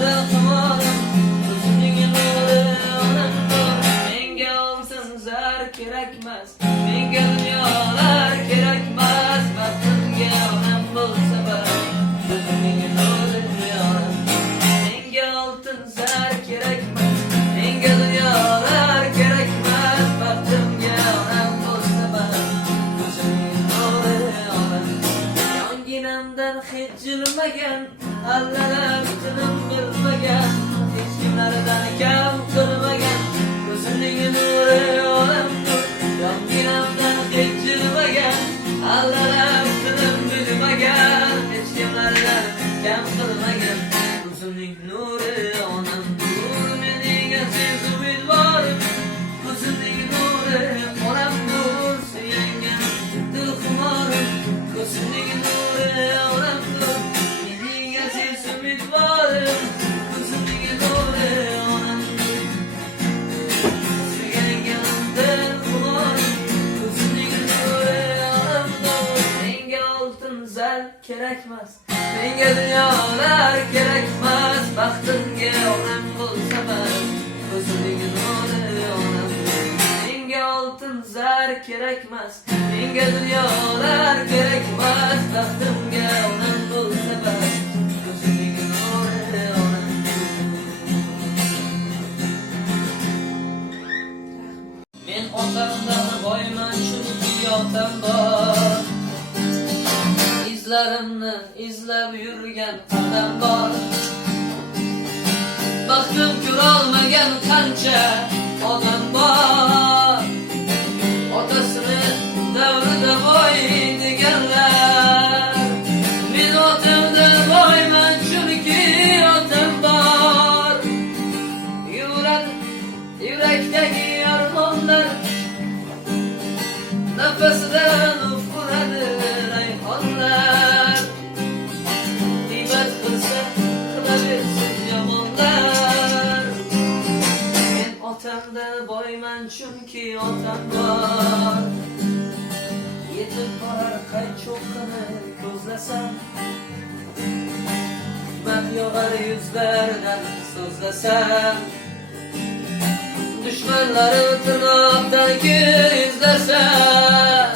Dağıtmadım Gözünün nuru onun nur. Menga olsun zar kerakmas, menga dunyolar kerakmas. Baxtimga onam bo'lsa bas, gözünün nuri onun. Menga oltin zar kerakmas, menga dunyolar kerakmas. Baxtimga onam bo'lsa bas, gözünün nuri onun. Yonginamdan hech jilmagan, allalar tinim bilmagan, hech kimlardan kam qilmagan, gözünün nuri onamdir. Yonginamdan hech jilmagan, allalar tinim bilmagan, hech kimlardan kam qilmagan, gözünün nuri onamdir. Mening aziz umidvorim, gözünün nuri onamdir. Suyangan dilxumorim, gözünün nuri onamdir. Mening aziz umidvorim, gözünün nuri onamdir. Suyangan dilxumorim, gözünün nuri onamdir. Menga oltin zar kerakmas, menga dunyolar kerakmas. Baxtimga onam bo'lsa bas, gözünün nuri onamdir. Menga oltin zar kerakmas, menga dunyolar kerakmas. Baxtimga onam bo'lsa bas, gözünün nuri onamdir. Men otamdan boyman, chunki otam bor. İzlarimni izlab yurgan qadam bor. Baxtim ko'rolmagan qancha odam bor. Otasini davrida boy deganlar. Men otamdan boyman, chunki otam bor. Yurakdagi armonlar nafasidan ufuradi rayhonlar. G'iybat qilsa qilaversin yomonlar. Men otamdan boyman, chunki otam bor. Yetib borar qay cho'qqini ko'zlasam, hikmat yog'ar yuzlaridan so'zlasam. Düşmanları tırnaktan izlesem,